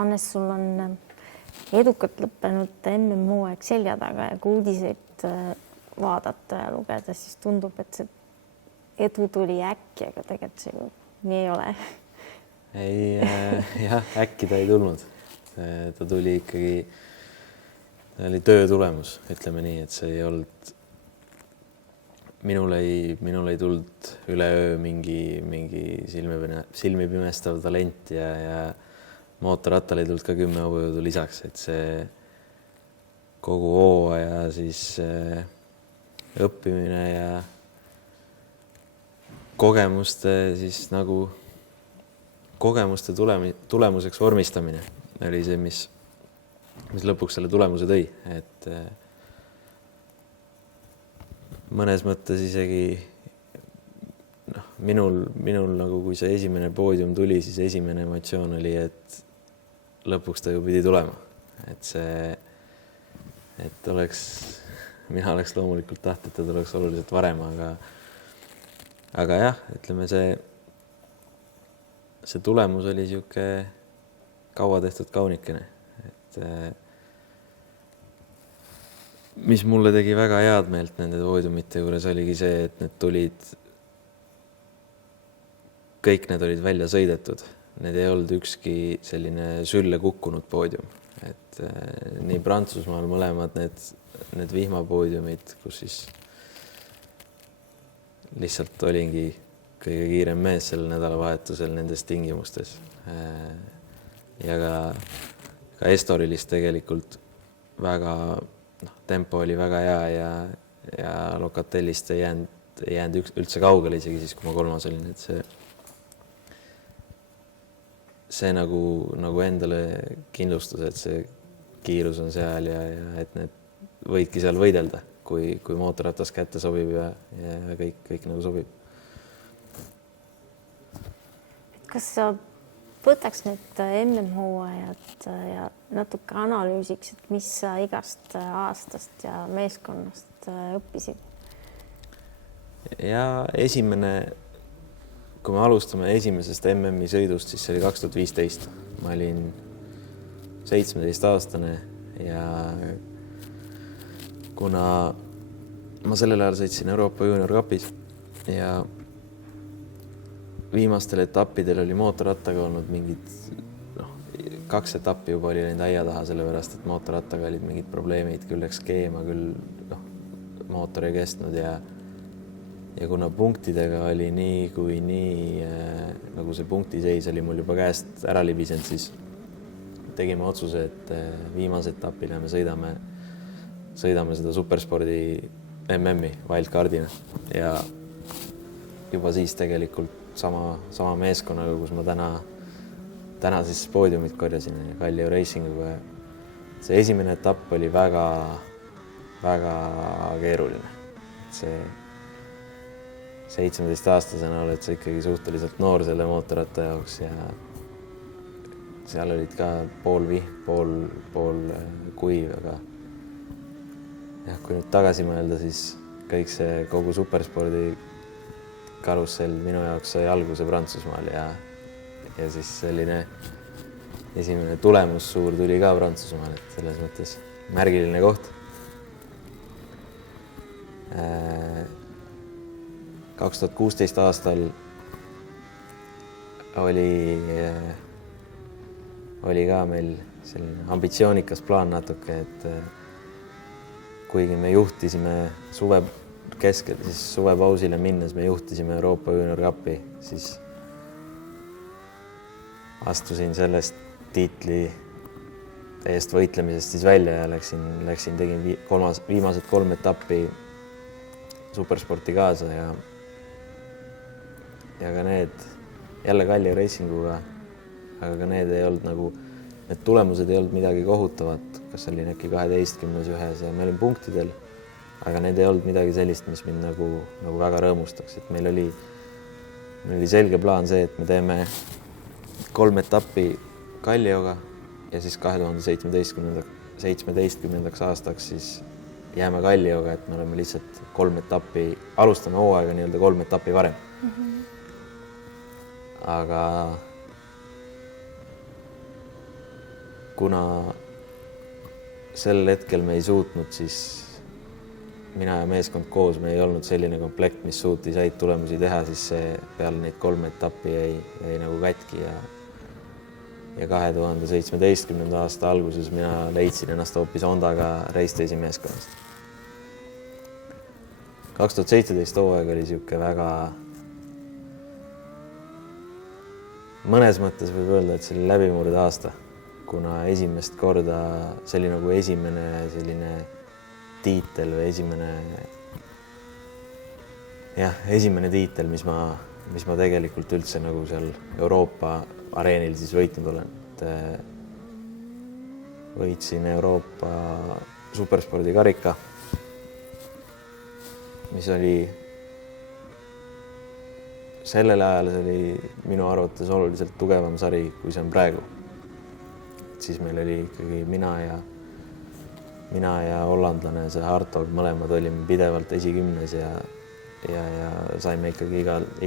Hannes, sul on edukalt lõppenud MM-hooaeg selja taga ja kui uudiseid vaadata ja lugeda, siis tundub, et see edu tuli äkki, aga tegelikult see ju nii ei ole. Jah, äkki ta ei tulnud. Ta tuli ikkagi, ta oli töö tulemus, ütleme nii, et see ei olnud, minul ei tulnud üleöö mingi silmi pimestav talent ja mootorrattal ei tulnud ka 10 hobujõudu lisaks, et see kogu hooaja siis õppimine ja kogemuste siis nagu kogemuste tulemuseks vormistamine oli see, mis lõpuks selle tulemuse tõi, et mõnes mõttes isegi minul nagu kui see esimene poodium tuli, siis esimene emotsioon oli, et lõpuks ta ju pidi tulema, et mina oleks loomulikult tahtnud, et ta tuleks oluliselt varem, aga jah, ütleme see tulemus oli sihuke kaua tehtud kaunikene, et mis mulle tegi väga head meelt nende poodiumite juures oligi see, et need tulid, kõik need olid välja sõidetud. Need ei olnud ükski selline sülle kukkunud poodium, et nii Prantsusmaal mõlemad need vihmapoodiumid, kus siis lihtsalt olingi kõige kiirem mees sellel nädalavahetusel nendes tingimustes. Ja ka Estorilis tegelikult väga, tempo oli väga hea ja Locatellist ei jäänud üldse kaugele isegi siis, kui ma 3. olin, et see nagu endale kindlustus, et see kiirus on seal ja et need võidki seal võidelda, kui mootorratas kätte sobib ja kõik nagu sobib. Kas sa võtaks need MM-hooajad ja natuke analüüsiks, et mis sa igast aastast ja meeskonnast õppisid? Ja kui me alustame esimesest MM-i sõidust, siis see oli 2015. Ma olin 17-aastane ja kuna ma sellel ajal sõitsin Euroopa Junior Cupis ja viimastel etappidel oli mootorrattaga olnud mingid 2 etappi juba oli läinud aia taha, sellepärast et mootorrattaga olid mingid probleemid, küll läks keema, küll mootor ei kestnud ja kuna punktidega oli nii nagu see punktiseis oli mul juba käest ära libisenud, siis tegime otsuse, et viimase etapile me sõidame seda superspordi MM-i wildcardina ja juba siis tegelikult sama meeskonnaga, kus ma täna siis poodiumit korjasin Kallio Racinguga. See esimene etapp oli väga, väga keeruline. See 17-aastasena oled sa ikkagi suhteliselt noor selle mootorratta jaoks ja seal olid ka pool kuiv, aga jah, kui nüüd tagasi mõelda, siis kõik see kogu superspordi karussell minu jaoks sai alguse Prantsusmaal ja siis selline esimene tulemus suur tuli ka Prantsusmaal, et selles mõttes märgiline koht. 2016 aastal oli ka meil selline ambitsioonikas plaan natuke, et kuigi me juhtisime suve keskel, siis suvepausile minnes me juhtisime Euroopa Junior Cupi, siis astusin sellest tiitli eest võitlemisest siis välja ja tegin viimased 3 etappi supersporti kaasa ja ka need jälle Kallio Racinguga, aga ka need ei olnud nagu, need tulemused ei olnud midagi kohutavat, kas olin äkki 12. ühes ja me olin punktidel, aga need ei olnud midagi sellist, mis mind nagu väga rõõmustaks, et meil oli selge plaan see, et me teeme 3 etappi Kallioga ja siis 2017. 17. aastaks siis jääme Kallioga, et me oleme lihtsalt 3 etappi, alustame hooaega nii-öelda 3 etappi varem. Aga kuna sel hetkel me ei suutnud, siis mina ja meeskond koos, me ei olnud selline komplekt, mis suutis häid tulemusi teha, siis see peale neid 3 etappi jäi nagu katki ja 2017. aasta alguses mina leidsin ennast hoopis Hondaga Race meeskonnast. 2017 hooaeg oli sihuke väga, mõnes mõttes võib öelda, et see oli läbimurde aasta, kuna esimest korda see oli nagu esimene selline tiitel või esimene tiitel, mis ma tegelikult üldse nagu seal Euroopa areenil siis võitnud olen. Võitsin Euroopa superspordi karika, mis oli sellel ajal, see oli minu arvates oluliselt tugevam sari, kui see on praegu. Siis meil oli ikkagi mina ja hollandlane, see Hartog, mõlemad olime pidevalt esikümnes ja saime ikkagi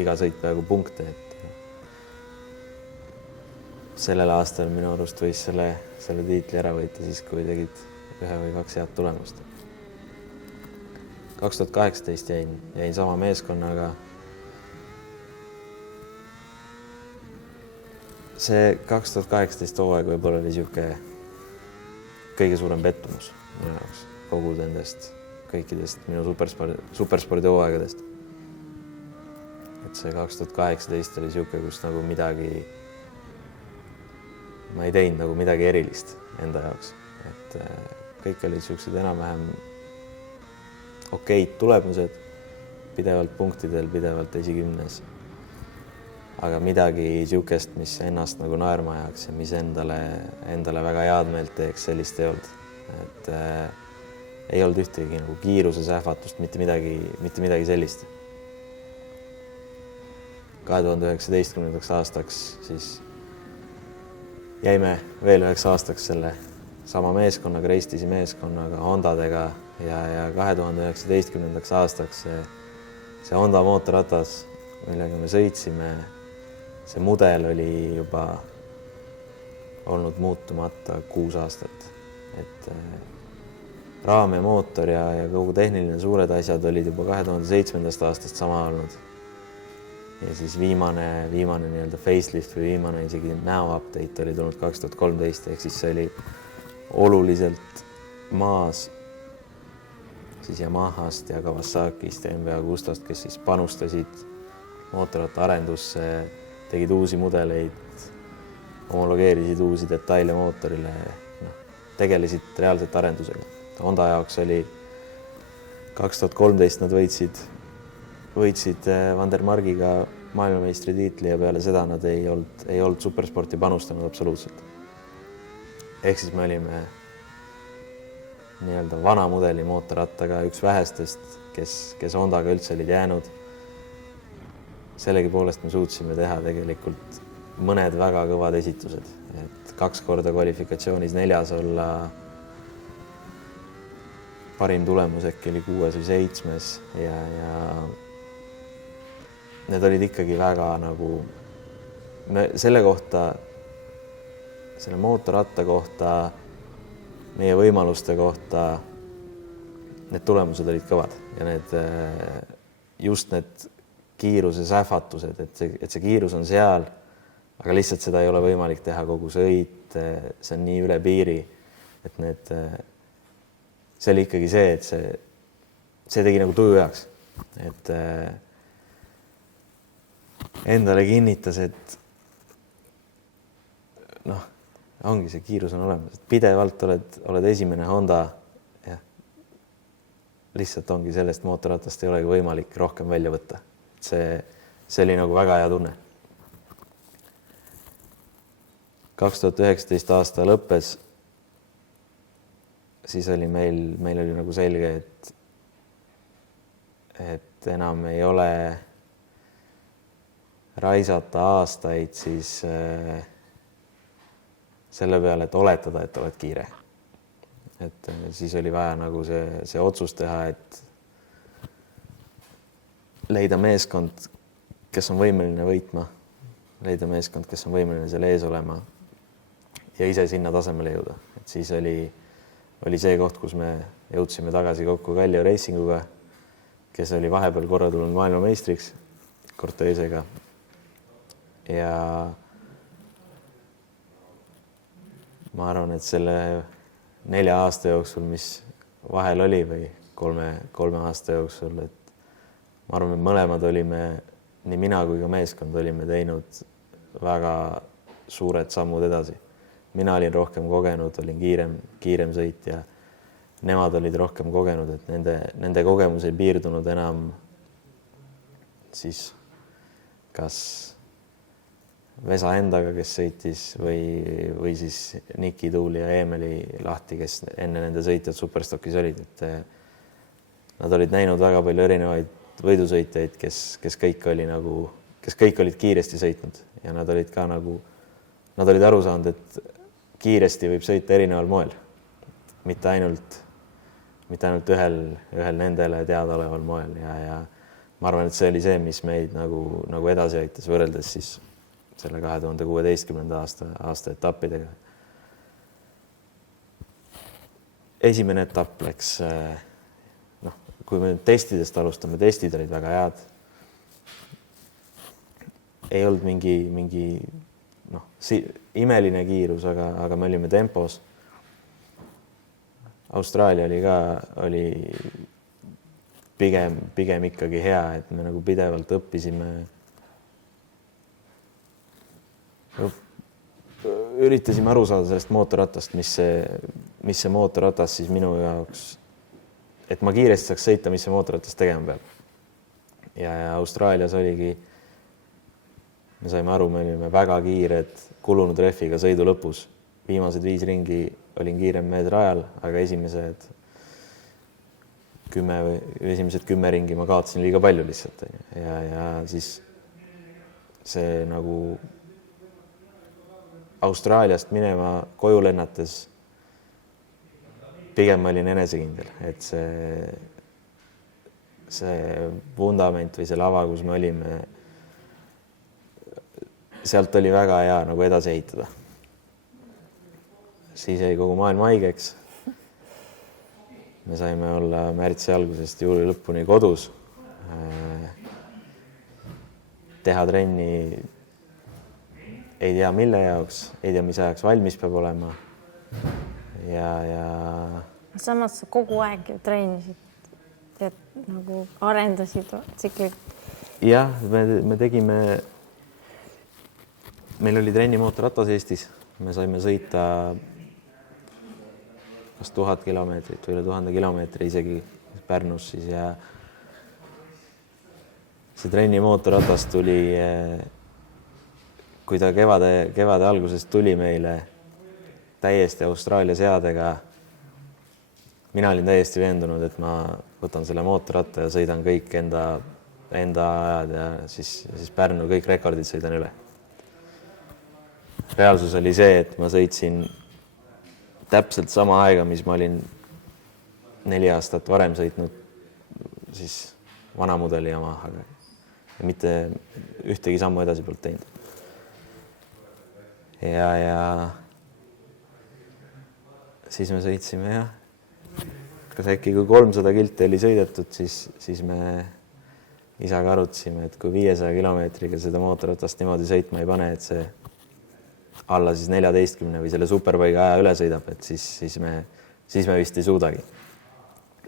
iga sõit peaaegu punkte. Et sellel aastal minu arust võis selle tiitli ära võita siis, kui tegid 1 või 2 head tulemust. 2018 jäin sama meeskonnaga. See 2018 hooaeg võib-olla oli sihuke kõige suurem pettumus minu jaoks kogu nendest kõikidest minu superspordi hooaegadest. Et see 2018 oli sihuke, kus nagu midagi, ma ei teinud nagu midagi erilist enda jaoks. Et kõik olid siuksed enam-vähem okeid tulemused, pidevalt punktidel, pidevalt esikümnes. Aga midagi siukest, mis ennast nagu naerma ajaks ja mis endale väga head meelt teeks, sellist ei olnud. Et ei olnud ühtegi nagu kiiruse sähvatust, mitte midagi sellist. 2019. aastaks siis jäime veel 1 aastaks selle sama meeskonnaga, Race meeskonnaga, Hondadega ja 2019. aastaks see Honda mootorratas, millega me sõitsime, see mudel oli juba olnud muutumata 6 aastat. Et raam ja mootor ja kogu tehniline suured asjad olid juba 2007. aastast sama olnud. Ja siis viimane nii-öelda facelift või viimane isegi näo update oli tulnud 2013, ehk siis see oli oluliselt maas siis Yamahast ja Kawasakist ja MV Agustost, kes siis panustasid mootorratta arendusse, tegid uusi mudeleid, homologeerisid uusi detaile mootorile, tegelesid reaalselt arendusega. Honda jaoks oli 2013 nad võitsid Van der Margiga maailmameistritiitli ja peale seda nad ei olnud supersporti panustanud absoluutselt. Ehk siis me olime nii-öelda vana mudeli mootorrattaga üks vähestest, kes Hondaga üldse olid jäänud. Sellegipoolest me suutsime teha tegelikult mõned väga kõvad esitused, et 2 korda kvalifikatsioonis 4. olla, parim tulemus äkki oli 6. või 7. ja need olid ikkagi väga nagu selle kohta, selle mootorratta kohta, meie võimaluste kohta, need tulemused olid kõvad ja just need kiiruse sähvatused, et see kiirus on seal, aga lihtsalt seda ei ole võimalik teha kogu sõit, see on nii üle piiri, et see oli ikkagi see, et see tegi nagu tuju heaks, et endale kinnitas, et ongi see kiirus on olemas, et pidevalt oled esimene Honda ja lihtsalt ongi sellest mootorratast ei olegi võimalik rohkem välja võtta. See oli nagu väga hea tunne. 2019 aasta lõppes, siis oli meil oli nagu selge, et enam ei ole raisata aastaid siis selle peale, et oletada, et oled kiire. et siis oli vaja nagu see otsus teha, et leida meeskond, kes on võimeline võitma, leida meeskond, kes on võimeline seal ees olema ja ise sinna tasemele jõuda. Et siis oli see koht, kus me jõudsime tagasi kokku Kallio Racinguga, kes oli vahepeal korra tulnud maailmameistriks Cortesega. Ja ma arvan, et selle 4 aasta jooksul, mis vahel oli või kolme aasta jooksul, et ma arvan, et mõlemad olime, nii mina kui ka meeskond olime teinud väga suured sammud edasi. Mina olin rohkem kogenud, olin kiirem sõitja. Nemad olid rohkem kogenud, et nende kogemus ei piirdunud enam siis kas Vesa endaga, kes sõitis või siis Niki Tuuli ja Eemeli Lahti, kes enne nende sõitjad Superstockis olid. Et nad olid näinud väga palju erinevaid võidusõitjaid, kes kõik olid kiiresti sõitnud ja nad olid ka nad olid aru saanud, et kiiresti võib sõita erineval moel, mitte ainult ühel nendele teadaoleval moel ja ma arvan, et see oli see, mis meid nagu edasi aitas võrreldes siis selle 2016. aasta etappidega. Esimene etapp läks, kui me testidest alustame, testid olid väga head. Ei olnud mingi imeline kiirus, aga me olime tempos. Austraalia oli pigem ikkagi hea, et me nagu pidevalt õppisime. Üritasime aru saada sellest mootorratast, mis see mootorratas siis minu jaoks, et ma kiiresti saaks sõita, mis see mootorratas tegema peab. Ja Austraalias oligi, me saime aru, me olime väga kiired kulunud rehviga sõidu lõpus. Viimased 5 ringi olin kiirem mees rajal, aga esimesed 10 ringi ma kaotasin liiga palju lihtsalt. Ja siis see nagu Austraaliast minema koju lennates pigem ma olin enesekindel, et see vundament või see lava, kus me olime, sealt oli väga hea nagu edasi ehitada. Siis jäi kogu maailm haigeks. Me saime olla märtsi algusest juuli lõpuni kodus, teha trenni, ei tea mille jaoks, ei tea, mis ajaks valmis peab olema. Ja samas kogu aeg ju treenisid, et nagu arendasid tsiklit. Jah, me tegime, meil oli trennimootorratas Eestis, me saime sõita kas 1000 kilomeetrit või üle 1000 kilomeetri isegi Pärnus siis ja see trennimootorratas tuli, kui ta kevade algusest tuli meile täiesti Austraalia seadega, mina olin täiesti veendunud, et ma võtan selle mootorratta ja sõidan kõik enda ajad ja siis Pärnu kõik rekordid sõidan üle. Reaalsus oli see, et ma sõitsin täpselt sama aega, mis ma olin 4 aastat varem sõitnud siis vanamudeli Yamahaga ja mitte ühtegi sammu edasi poolt teinud. Ja siis me sõitsime ja kas äkki kui 300 kilti oli sõidetud, siis me isaga arutasime, et kui 500 kilomeetriga seda mootorratast niimoodi sõitma ei pane, et see alla siis 14 või selle superbike'i aja üle sõidab, et siis me vist ei suudagi.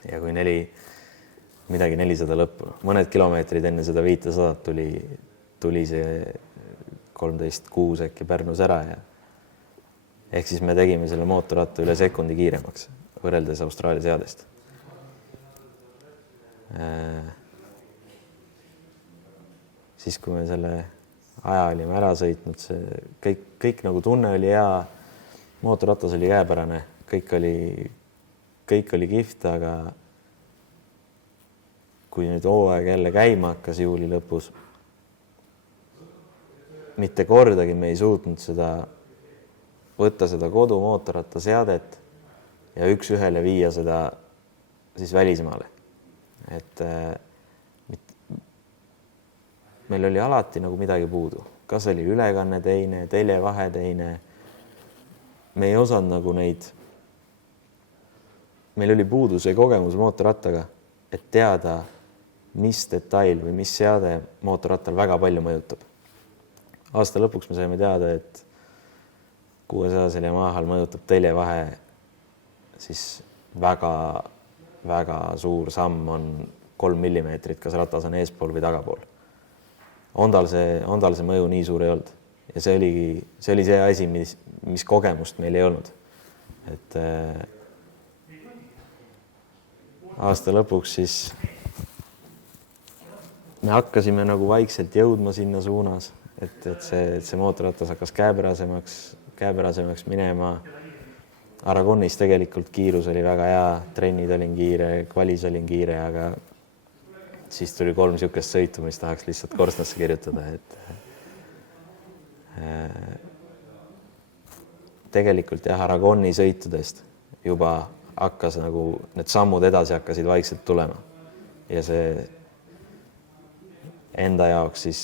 Ja kui 400 lõppu, mõned kilomeetrid enne seda 500 tuli see 13.6 äkki Pärnus ära ja ehk siis me tegime selle mootorratta üle sekundi kiiremaks võrreldes Austraalia seadest. Siis kui me selle aja olime ära sõitnud, see kõik nagu tunne oli hea, mootorratas oli käepärane, kõik oli kihvt, aga kui nüüd hooaeg jälle käima hakkas juuli lõpus, mitte kordagi me ei suutnud võtta seda kodumootorratta seadet ja üks-ühele viia seda siis välismaale. Et meil oli alati nagu midagi puudu, kas oli ülekanne teine, teljevahe teine. Me ei osanud nagu neid, meil oli puudu see kogemus mootorrattaga, et teada, mis detail või mis seade mootorrattal väga palju mõjutab. Aasta lõpuks me saime teada, et 600-sel Yamahal mõjutab teljevahe siis väga suur samm on 3 millimeetrit, kas ratas on eespool või tagapool. Hondal see mõju nii suur ei olnud ja see oli see asi, mis kogemust meil ei olnud. Et aasta lõpuks siis me hakkasime nagu vaikselt jõudma sinna suunas, et see mootorratas hakkas käepärasemaks minema. Aragonis tegelikult kiirus oli väga hea, trennid olin kiire, kvalis olin kiire, aga siis tuli 3 niisugust sõitu, mis tahaks lihtsalt korstnasse kirjutada. Et tegelikult jah, Aragoni sõitudest juba hakkas nagu need sammud edasi hakkasid vaikselt tulema ja see enda jaoks siis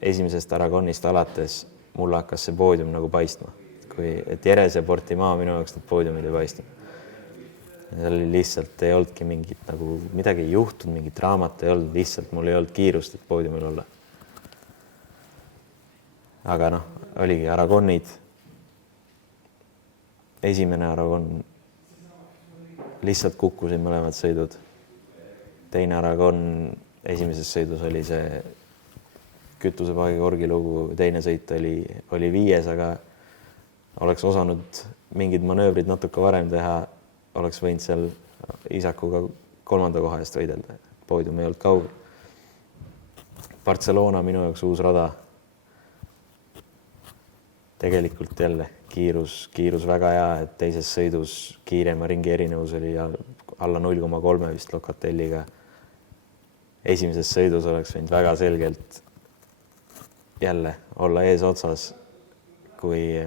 esimesest Aragonist alates mulle hakkas see poodium nagu paistma. Et Jerez ja Portimao minu jaoks need poodiumid ei paistnud. Seal lihtsalt ei olnudki mingit nagu midagi ei juhtunud, mingit raamat ei olnud, lihtsalt mul ei olnud kiirust, et poodiumil olla. Aga oligi Aragonid. Esimene Aragon lihtsalt kukkusid mõlemad sõidud. Teine Aragon esimeses sõidus oli see kütusepaagi korgi lugu, teine sõit oli 5, aga oleks osanud mingid manöövrid natuke varem teha, oleks võinud seal isakuga 3. koha eest võidelda. Poodium ei olnud kaugel. Barcelona minu jaoks uus rada. Tegelikult jälle kiirus väga hea, et teises sõidus kiirema ringi erinevus oli alla 0,3 vist Locatelliga. Esimeses sõidus oleks võinud väga selgelt jälle olla eesotsas, kui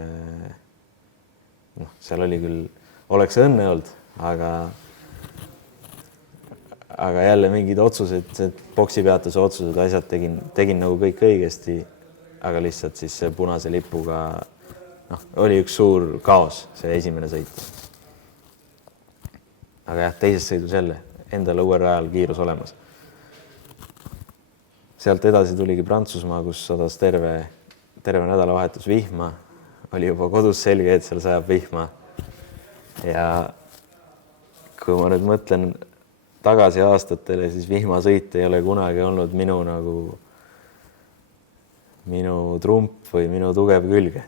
seal oli küll, oleks õnne olnud, aga jälle mingid otsused, boksipeatuse otsused, asjad tegin nagu kõik õigesti, aga lihtsalt siis see punase lipuga oli üks suur kaos, see esimene sõit. Aga jah, teises sõidus jälle endale uuel rajal kiirus olemas. Sealt edasi tuligi Prantsusmaa, kus sadas terve nädalavahetus vihma. Oli juba kodus selge, et seal sajab vihma. Ja kui ma nüüd mõtlen tagasi aastatele, siis vihmasõit ei ole kunagi olnud minu trump või minu tugev külg.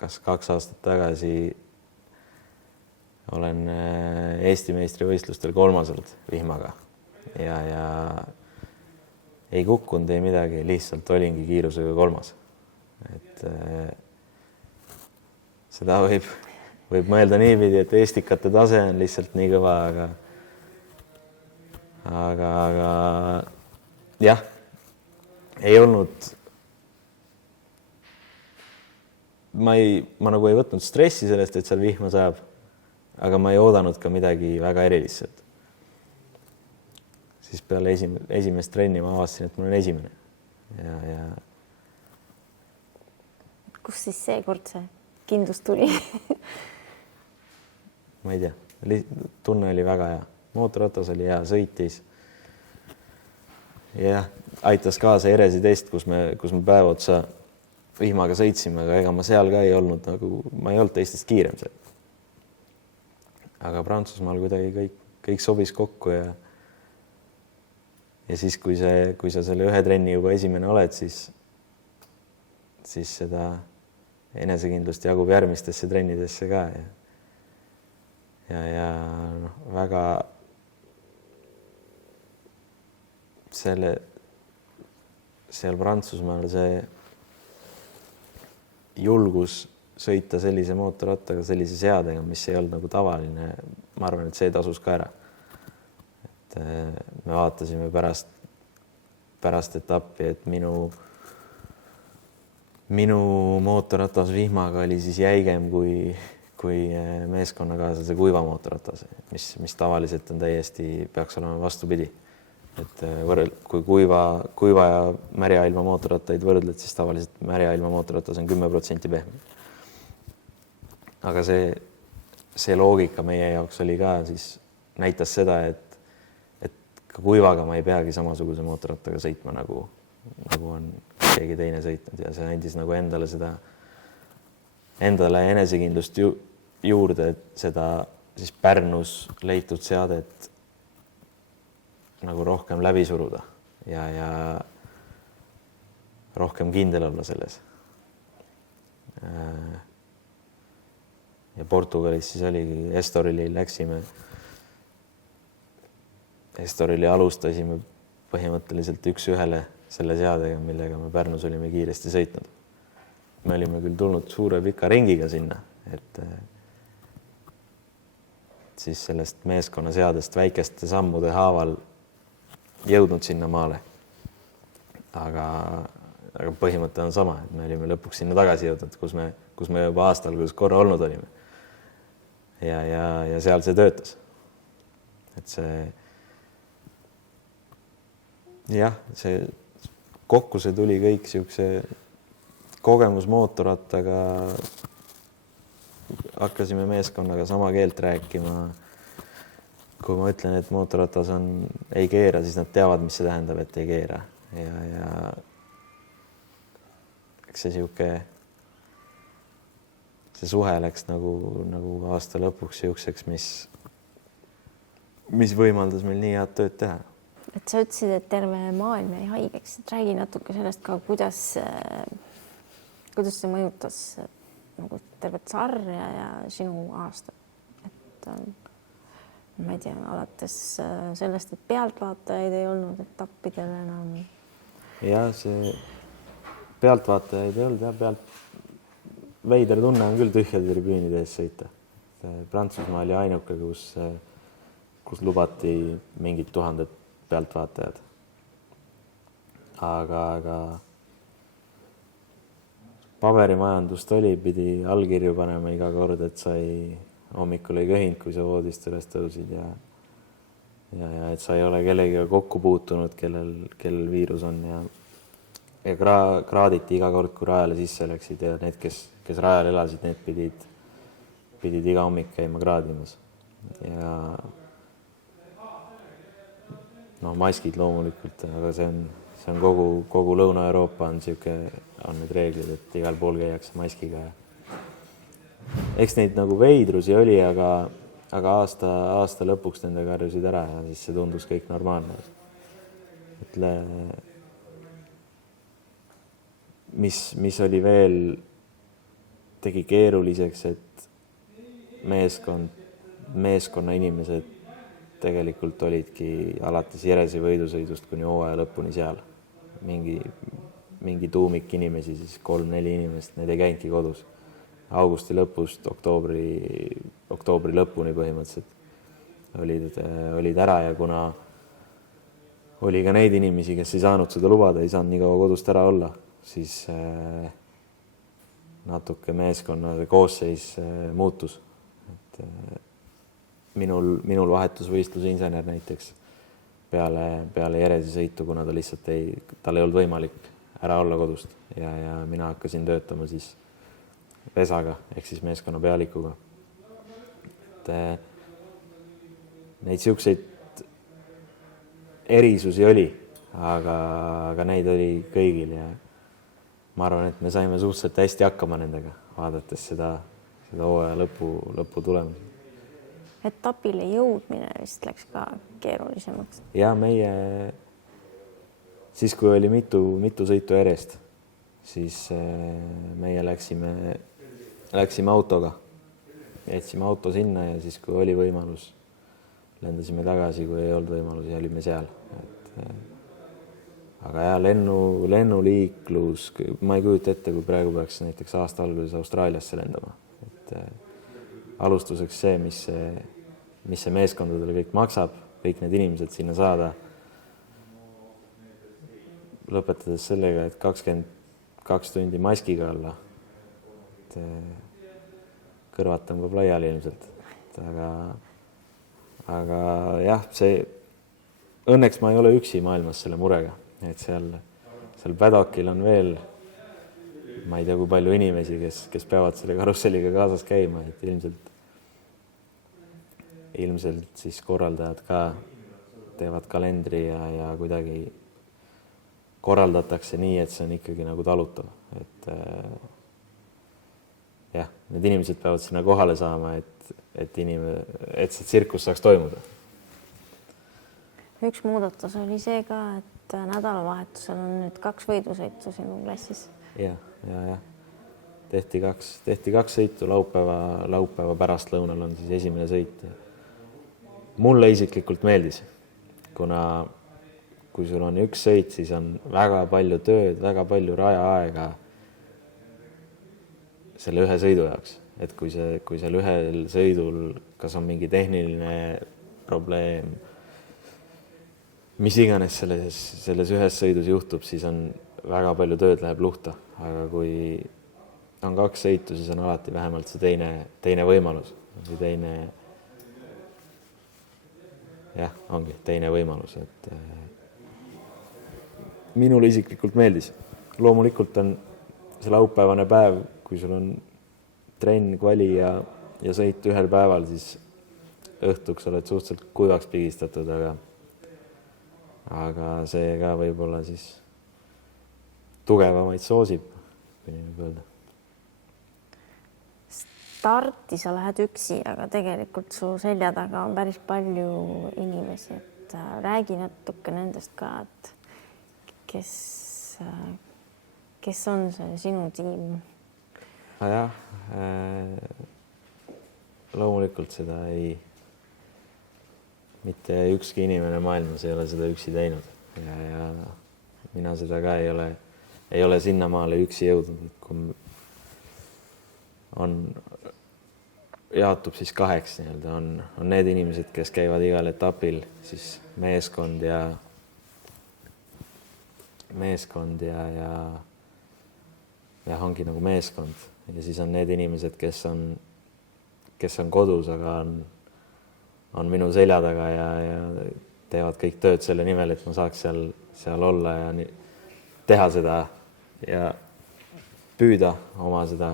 Kas 2 aastat tagasi olen Eesti meistrivõistlustel 3. vihmaga ja ei kukkunud, ei midagi, lihtsalt olingi kiirusega 3. Et seda võib mõelda niipidi, et eestikate tase on lihtsalt nii kõva, aga jah, ei olnud, ma nagu ei võtnud stressi sellest, et seal vihma sajab, aga ma ei oodanud ka midagi väga erilist. Siis peale esimest trenni ma avastasin, et mul on esimene. Ja... Kus siis seekord see kindlus tuli? Ma ei tea, tunne oli väga hea. Mootorratas oli hea, sõitis. Ja aitas kaasa Jerezi test, kus me päev otsa vihmaga sõitsime, aga ega ma seal ka ei olnud, ma ei olnud teistest kiirem seal. Aga Prantsusmaal kuidagi kõik sobis kokku ja siis, kui sa selle ühe trenni juba esimene oled, siis seda enesekindlust jagub järgmistesse trennidesse ka. Ja väga seal Prantsusmaal see julgus sõita sellise mootorrattaga, sellise seadega, mis ei olnud nagu tavaline. Ma arvan, et see tasus ka ära. Et me vaatasime pärast etappi, et minu mootorratas vihmaga oli siis jäigem kui kui meeskonnakaaslase kuiva mootorratas, mis tavaliselt on täiesti, peaks olema vastupidi. Et kui kuiva ja märja ilma mootorrattaid võrdled, siis tavaliselt märja ilma mootorratas on 10% pehme. Aga see loogika meie jaoks oli ka siis näitas seda, et ka kuivaga ma ei peagi samasuguse mootorrattaga sõitma, nagu on keegi teine sõitnud, ja see andis nagu endale enesekindlust juurde, et seda siis Pärnus leitud seadet nagu rohkem läbi suruda ja rohkem kindel olla selles. Ja Portugalis siis oligi, Estorili alustasime põhimõtteliselt 1-1 selle seadega, millega me Pärnus olime kiiresti sõitnud. Me olime küll tulnud suure pika ringiga sinna, et siis sellest meeskonna seadest väikeste sammude haaval jõudnud sinna maale. Aga põhimõte on sama, et me olime lõpuks sinna tagasi jõudnud, kus me juba aastal korra olnud olime. Ja seal see töötas. Et see kokku see tuli kõik siukse kogemus mootorrattaga. Hakkasime meeskonnaga sama keelt rääkima. Kui ma ütlen, et mootorratas ei keera, siis nad teavad, mis see tähendab, et ei keera. Ja eks see suhe läks nagu aasta lõpuks siukseks, mis võimaldas meil nii head tööd teha. Et sa ütlesid, et terve maailm jäi haigeks. Räägi natuke sellest ka, kuidas see mõjutas nagu tervet sarja ja sinu aastat. Et ma ei tea, alates sellest, et pealtvaatajaid ei olnud etappidel enam. Ja see pealtvaatajaid ei olnud. Veider tunne on küll tühjade tribüünide ees sõita. Prantsusmaa oli ainuke, kus lubati mingid 1000 pealtvaatajad. Aga paberimajandust pidi allkirju panema iga kord, et sa hommikul ei köhinud, kui sa voodist üles tõusid ja et sa ei ole kellegiga kokku puutunud, kellel viirus on ja kraaditi iga kord, kui rajale sisse läksid ja need, kes rajal elasid, need pidid iga hommik käima kraadimas. Ja maskid loomulikult, aga see on kogu Lõuna-Euroopa on need reeglid, et igal pool käiakse maskiga. Eks neid nagu veidrusi oli, aga aasta lõpuks nendega harjusid ära ja siis see tundus kõik normaalne. Mis oli veel, tegi keeruliseks, et meeskonna inimesed tegelikult olidki alates Jeresi võidusõidust kuni hooaja lõpuni seal. Mingi tuumik inimesi, siis 3-4 inimest, need ei käinudki kodus. Augusti lõpust oktoobri lõpuni põhimõtteliselt olid ära ja kuna oli ka neid inimesi, kes ei saanud seda lubada, ei saanud nii kaua kodust ära olla, siis natuke meeskonna koosseis muutus. Minul vahetusvõistluse insener näiteks peale Jeresi sõitu, kuna tal ei olnud võimalik ära olla kodust ja mina hakkasin töötama siis Vesaga ehk siis meeskonna pealikuga. Neid siukseid erisusi oli, aga neid oli kõigil ja ma arvan, et me saime suhteliselt hästi hakkama nendega, vaadates seda hooaja lõpu tulemusi. Etapile jõudmine vist läks ka keerulisemaks. Ja siis kui oli mitu sõitu järjest, siis meie läksime autoga, jätsime auto sinna ja siis, kui oli võimalus, lendasime tagasi, kui ei olnud võimalusi, olime seal. Aga lennuliiklus, ma ei kujuta ette, kui praegu peaks näiteks aasta alguses Austraaliasse lendama. Alustuseks see, mis see meeskondadele kõik maksab, kõik need inimesed sinna saada. Lõpetades sellega, et 22 tundi maskiga olla. kõrvad tõmbab laiali ilmselt. Aga jah, see õnneks ma ei ole üksi maailmas selle murega, et seal paddockil on veel, ma ei tea, kui palju inimesi, kes peavad selle karusselliga kaasas käima, et ilmselt siis korraldajad ka teevad kalendri ja kuidagi korraldatakse nii, et see on ikkagi nagu talutav, et jah, need inimesed peavad sinna kohale saama, et see tsirkus saaks toimuda. Üks muudatus oli see ka, et nädalavahetusel on nüüd 2 võidusõitu sinu klassis. Ja. Tehti kaks sõitu, laupäeva pärastlõunal on siis esimene sõit. Mulle isiklikult meeldis, kuna kui sul on üks sõit, siis on väga palju tööd, väga palju rajaaega selle ühe sõidu jaoks. Et kui seal ühel sõidul kas on mingi tehniline probleem, mis iganes selles ühes sõidus juhtub, siis on väga palju tööd läheb luhta. Aga kui on 2 sõitu, siis on alati vähemalt see teine võimalus. Teine võimalus, et minule isiklikult meeldis. Loomulikult on see laupäevane päev, kui sul on trenn, kvali ja sõit ühel päeval, siis õhtuks oled suhteliselt kuivaks pigistatud, aga see ka võib-olla siis tugevamaid soosib, kui nii võib öelda. Starti sa lähed üksi, aga tegelikult su selja taga on päris palju inimesi, et räägi natuke nendest ka, et kes on see sinu tiim? Jah, loomulikult seda mitte ükski inimene maailmas ei ole seda üksi teinud ja mina seda ka ei ole sinnamaale üksi jõudnud, et kui jaotub siis 2 nii-öelda, on need inimesed, kes käivad igal etapil, siis meeskond ja ongi nagu meeskond ja siis on need inimesed, kes on kodus, aga on minu selja taga ja teevad kõik tööd selle nimel, et ma saaks seal olla ja teha seda ja püüda oma seda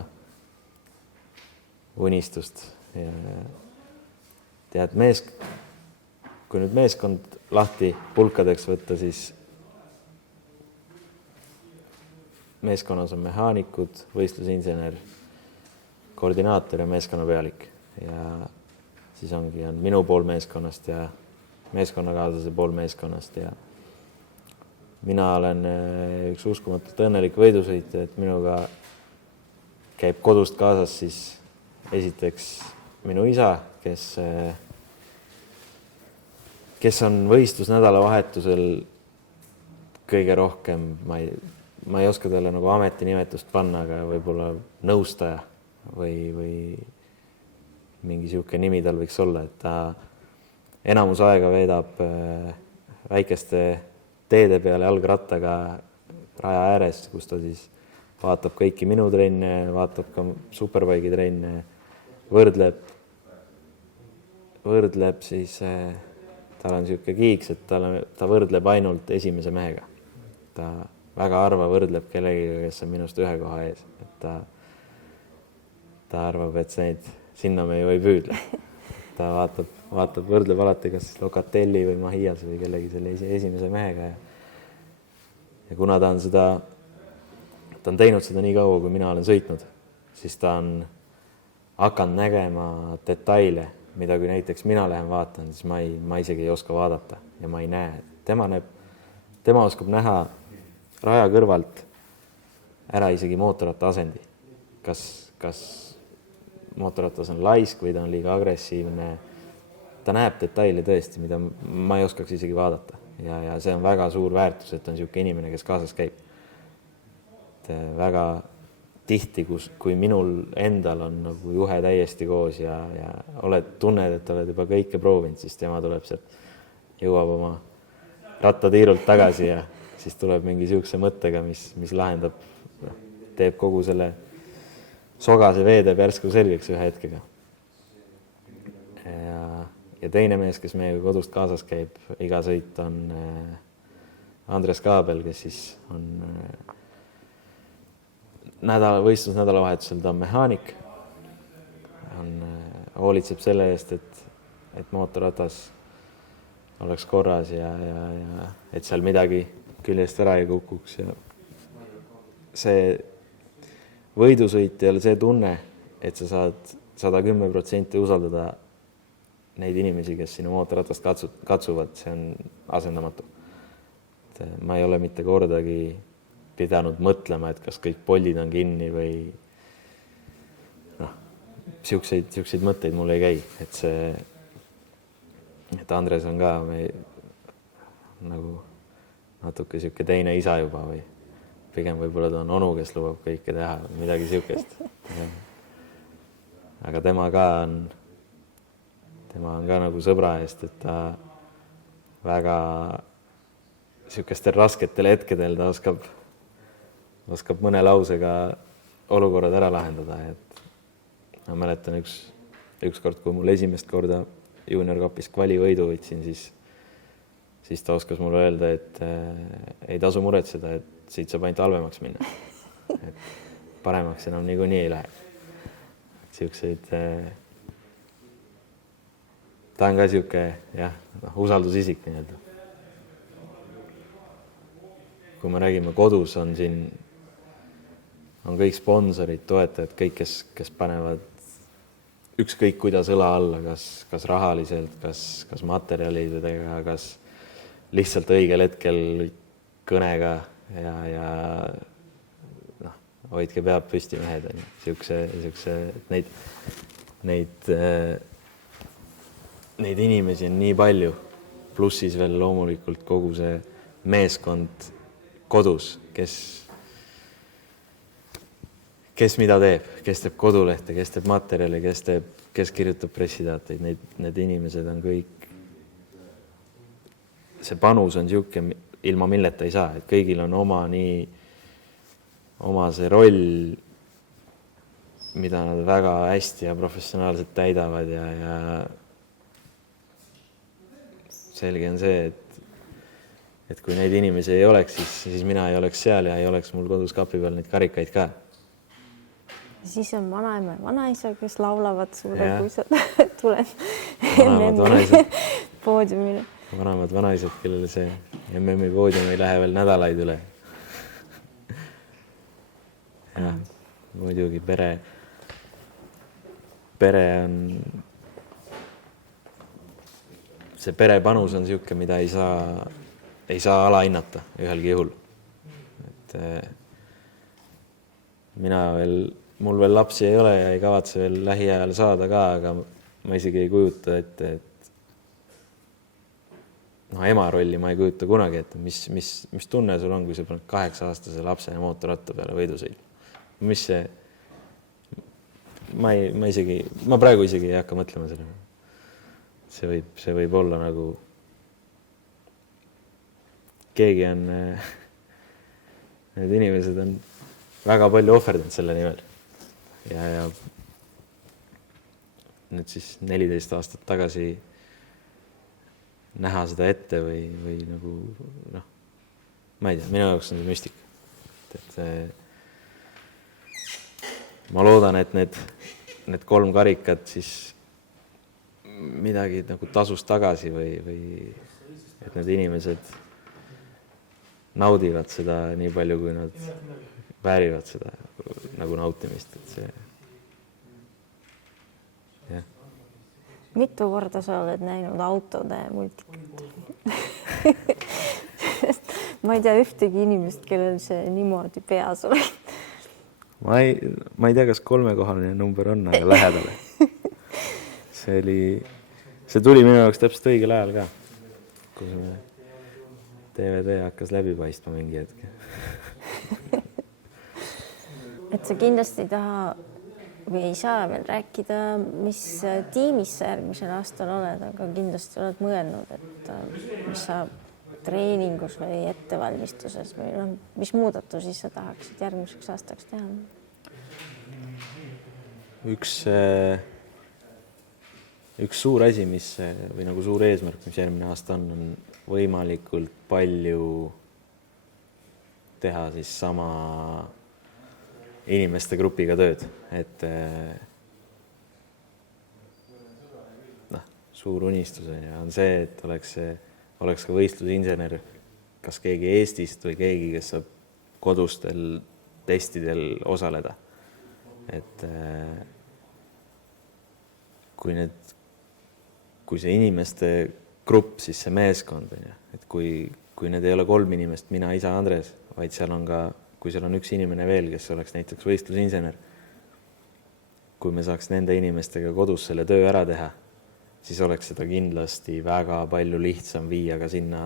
unistust ja tead, kui nüüd meeskond lahti pulkadeks võtta, siis meeskonnas on mehaanikud, võistlusinsener, koordinaator ja meeskonnapealik ja siis on minu pool meeskonnast ja meeskonnakaaslase pool meeskonnast ja mina olen üks uskumatult õnnelik võidusõitja, et minuga käib kodust kaasas siis esiteks minu isa, kes on võistlusnädalavahetusel kõige rohkem, ma ei oska talle nagu ametinimetust panna, aga võib-olla nõustaja või mingi sihuke nimi tal võiks olla, et ta enamus aega veedab väikeste teede peale jalgrattaga raja ääres, kus ta siis vaatab kõiki minu trenne, vaatab ka Superbike'i trenne, võrdleb siis, tal on sihuke kiiks, et ta võrdleb ainult esimese mehega. Ta väga harva võrdleb kellegiga, kes on minust 1 koha ees, et ta arvab, et sinna me ju ei püüdle. Ta vaatab, võrdleb alati kas Locatelli või Mahias või kellegi selle esimese mehega ja kuna ta on teinud seda nii kaua, kui mina olen sõitnud, siis ta on hakanud nägema detaile, mida kui näiteks mina lähen vaatan, siis ma isegi ei oska vaadata ja ma ei näe. Tema oskab näha raja kõrvalt ära isegi mootorratta asendi. Kas mootorratas on laisk või ta on liiga agressiivne. Ta näeb detaile tõesti, mida ma ei oskaks isegi vaadata ja see on väga suur väärtus, et on niisugune inimene, kes kaasas käib. Väga tihti, kui minul endal on nagu juhe täiesti koos ja tunned, et oled juba kõike proovinud, siis tema tuleb sealt, jõuab oma rattatiirult tagasi ja siis tuleb mingi niisuguse mõttega, mis lahendab, teeb kogu selle sogase vee teeb järsku selgeks ühe hetkega. Ja teine mees, kes meiega kodust kaasas käib, iga sõit on Andres Kaabel, kes siis on võistlusnädalavahetusel, ta on mehaanik, hoolitseb selle eest, et mootorratas oleks korras ja et seal midagi küljest ära ei kukuks. Ja see võidusõit ei ole see tunne, et sa saad 110% usaldada neid inimesi, kes sinu mootorratast katsuvad, see on asendamatu. Ma ei ole mitte kordagi pidanud mõtlema, et kas kõik poldid on kinni või siukseid mõtteid mul ei käi, et Andres on ka nagu natuke siuke teine isa juba või pigem võib-olla ta on onu, kes lubab kõike teha, midagi siukest. Aga tema on ka nagu sõbra eest, et ta väga siukestel rasketel hetkedel ta oskab mõne lausega olukorrad ära lahendada. Et ma mäletan üks kord, kui mul esimest korda juuniorkapis kvalivõidu võtsin, siis ta oskas mulle öelda, et ei tasu muretseda, et siit saab ainult halvemaks minna. Et paremaks enam niikuinii ei lähe. Siukseid, ta on ka siuke usaldusisik nii-öelda. Kui me räägime kodus, on siin kõik sponsorid, toetajad, kõik, kes panevad ükskõik kuidas õla alla, kas rahaliselt, kas materjalidega, kas lihtsalt õigel hetkel kõnega ja hoidke peab püsti mehed. Neid inimesi on nii palju, pluss siis veel loomulikult kogu see meeskond kodus, kes mida teeb, kes teeb kodulehte, kes teeb materjali, kes kirjutab pressiteateid, need inimesed on kõik. See panus on siuke, ilma milleta ei saa, et kõigil on oma see roll, mida nad väga hästi ja professionaalselt täidavad ja selge on see, et kui neid inimesi ei oleks, siis mina ei oleks seal ja ei oleks mul kodus kapi peal neid karikaid ka. Siis on vanaema ja vanaisa, kes laulavad sulle, kui sa tuled poodiumile. Vanemad vanaisad, kellele see MM-i poodium ei lähe veel nädalaid üle. Ja muidugi pere on, see perepanus on siuke, mida ei saa alahinnata ühelgi juhul. Et mul veel lapsi ei ole ja ei kavatse veel lähiajal saada ka, aga ma isegi ei kujuta ette, et ema rolli ma ei kujuta kunagi, et mis tunne sul on, kui sa paned 8-aastase lapse ja mootorratta peale võidusõit. Mis see, ma praegu isegi ei hakka mõtlema selle. See võib olla nagu keegi on, need inimesed on väga palju ohverdanud selle nimel. Ja nüüd siis 14 aastat tagasi näha seda ette või nagu, ma ei tea, minu jaoks on see müstika. Et ma loodan, et need 3 karikat siis midagi nagu tasus tagasi või et need inimesed naudivad seda nii palju, kui nad väärivad seda nagu nautimist. Et see, jah. Mitu korda sa oled näinud autode multikat? Ma ei tea ühtegi inimest, kellel see niimoodi peas oli. Ma ei tea, kas 3-kohaline number on, aga lähedale. See tuli minu jaoks täpselt õigel ajal ka, kui DVD hakkas läbi paistma mingi hetke. Et sa kindlasti ei taha või ei saa veel rääkida, mis tiimis sa järgmisel aastal oled, aga kindlasti oled mõelnud, et mis sa treeningus või ettevalmistuses või mis muudatusi sa tahaksid järgmiseks aastaks teha? üks suur asi, või nagu suur eesmärk, mis järgmine aasta on võimalikult palju teha siis sama inimeste grupiga tööd, et suur unistus on see, et oleks ka võistlusinsener, kas keegi Eestist või keegi, kes saab kodustel testidel osaleda. Et kui see inimeste grupp, siis see meeskond, et kui need ei ole 3 inimest, mina, isa, Andres, vaid seal on ka, kui seal on üks inimene veel, kes oleks näiteks võistlusinsener, kui me saaks nende inimestega kodus selle töö ära teha, siis oleks seda kindlasti väga palju lihtsam viia ka sinna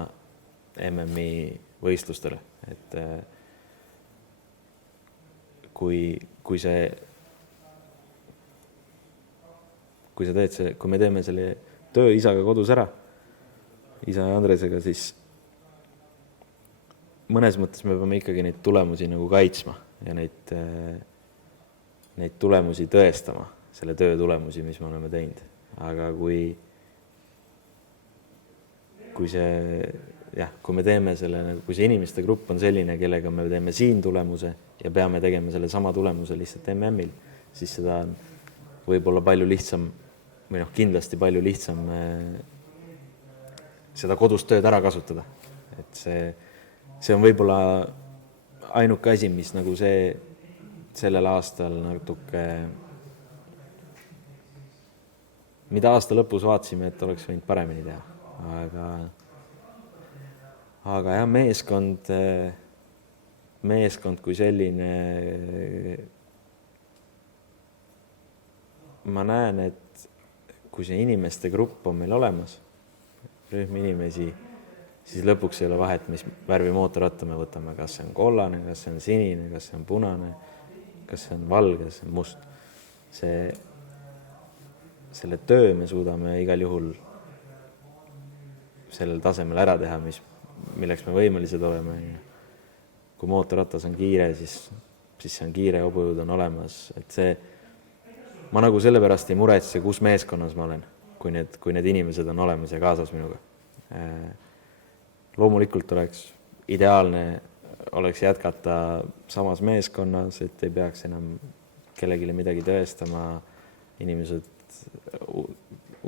MM-i võistlustele. Et kui me teeme selle töö isaga kodus ära, isa ja Andresega, siis mõnes mõttes me peame ikkagi neid tulemusi nagu kaitsma ja neid tulemusi tõestama, selle töö tulemusi, mis me oleme teinud. Aga kui me teeme selle, kui see inimeste grupp on selline, kellega me teeme siin tulemuse ja peame tegema selle sama tulemuse lihtsalt MM-il, siis seda on võib-olla palju lihtsam või kindlasti palju lihtsam seda kodus tööd ära kasutada. Et see on võib-olla ainuke asi, mis nagu sellel aastal natuke, mida aasta lõpus vaatasime, et oleks võinud paremini teha. Aga jah, meeskond kui selline, ma näen, et kui see inimeste grupp on meil olemas, rühm inimesi, siis lõpuks ei ole vahet, mis värvi mootorratta me võtame, kas see on kollane, kas see on sinine, kas see on punane, kas see on valge, kas see on must. Selle töö me suudame igal juhul sellel tasemel ära teha, milleks me võimelised oleme. Kui mootorratas on kiire, siis see on kiire, hobujõud on olemas. Ma nagu sellepärast ei muretse, kus meeskonnas ma olen, kui need inimesed on olemas ja kaasas minuga. Loomulikult ideaalne oleks jätkata samas meeskonnas, et ei peaks enam kellegile midagi tõestama, inimesed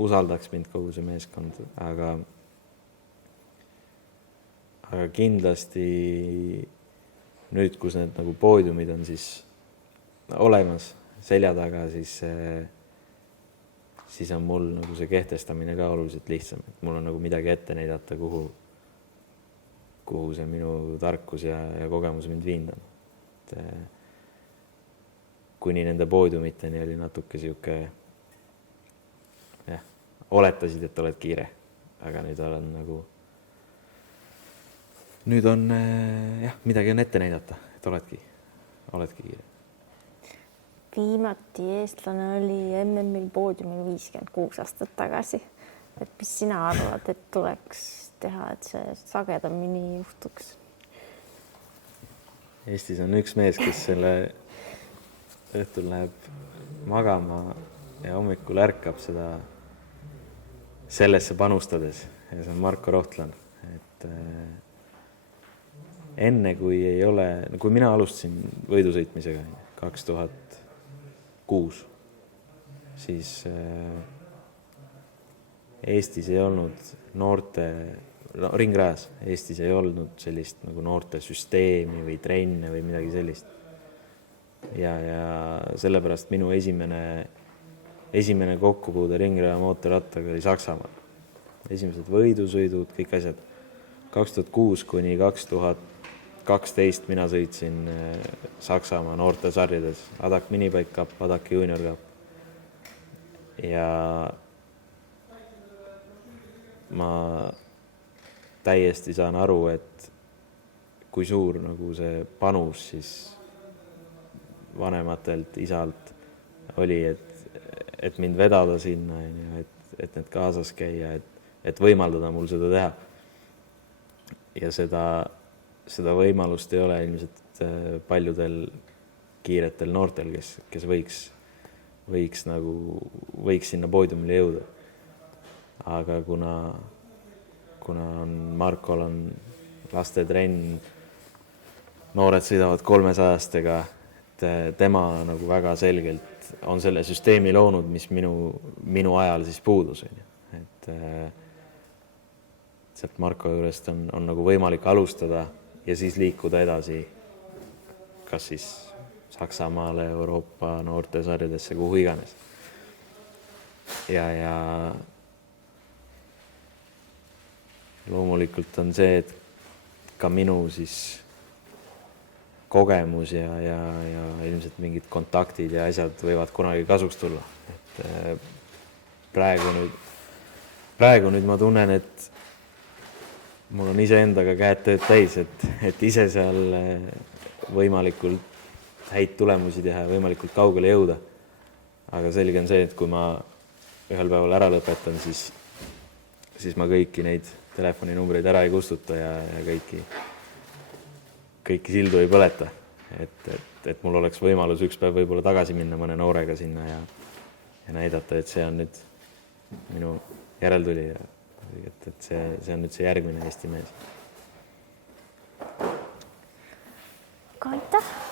usaldaks mind, kogu see meeskond, aga kindlasti nüüd, kus need nagu poodiumid on siis olemas selja taga, siis on mul nagu see kehtestamine ka oluliselt lihtsam, et mul on nagu midagi ette näidata, kuhu see minu tarkus ja kogemus mind viinud on. Kuni nende poodiumiteni oli natuke siuke, oletasid, et oled kiire, aga nüüd on midagi on ette näidata, et oledki kiire. Viimati eestlane oli MM-il poodiumil 56 aastat tagasi. Et mis sina arvad, et tuleks teha, et see sagedamini juhtuks? Eestis on üks mees, kes selle õhtul läheb magama ja hommikul ärkab sellesse panustades ja see on Marko Rohtlan. Et enne kui mina alustasin võidusõitmisega 2006, siis Eestis ei olnud ringrajas, Eestis ei olnud sellist nagu noorte süsteemi või trenne või midagi sellist. Ja sellepärast minu esimene kokkupuude ringraja mootorrattaga oli Saksamaal. Esimesed võidusõidud, kõik asjad. 2006 kuni 2012 mina sõitsin Saksamaa noorte sarjades, Adak Minibike Cup, Adak Junior Cup. Ja ma täiesti saan aru, et kui suur nagu see panus siis vanematelt, isalt oli, et mind vedada sinna, et need kaasas käia, et võimaldada mul seda teha. Ja seda võimalust ei ole ilmselt paljudel kiiretel noortel, kes võiks võiks sinna poodiumile jõuda. Aga kuna Markol on lastetrenn, noored sõidavad 300-stega, et tema nagu väga selgelt on selle süsteemi loonud, mis minu ajal siis puudus. Et sealt Marko juurest on nagu võimalik alustada ja siis liikuda edasi kas siis Saksamaale, Euroopa noortesarjadesse, kuhu iganes. Ja loomulikult on see, et ka minu siis kogemus ja ilmselt mingid kontaktid ja asjad võivad kunagi kasuks tulla. Et praegu nüüd ma tunnen, et mul on iseendaga käed tööd täis, et ise seal võimalikult häid tulemusi teha ja võimalikult kaugele jõuda. Aga selge on see, et kui ma ühel päeval ära lõpetan, siis ma kõiki neid telefoninumbreid ära ei kustuta ja kõiki sildu ei põleta. Et mul oleks võimalus üks päev võib-olla tagasi minna mõne noorega sinna ja näidata, et see on nüüd minu järeltulija. Et see on nüüd see järgmine Eesti mees. Aitäh!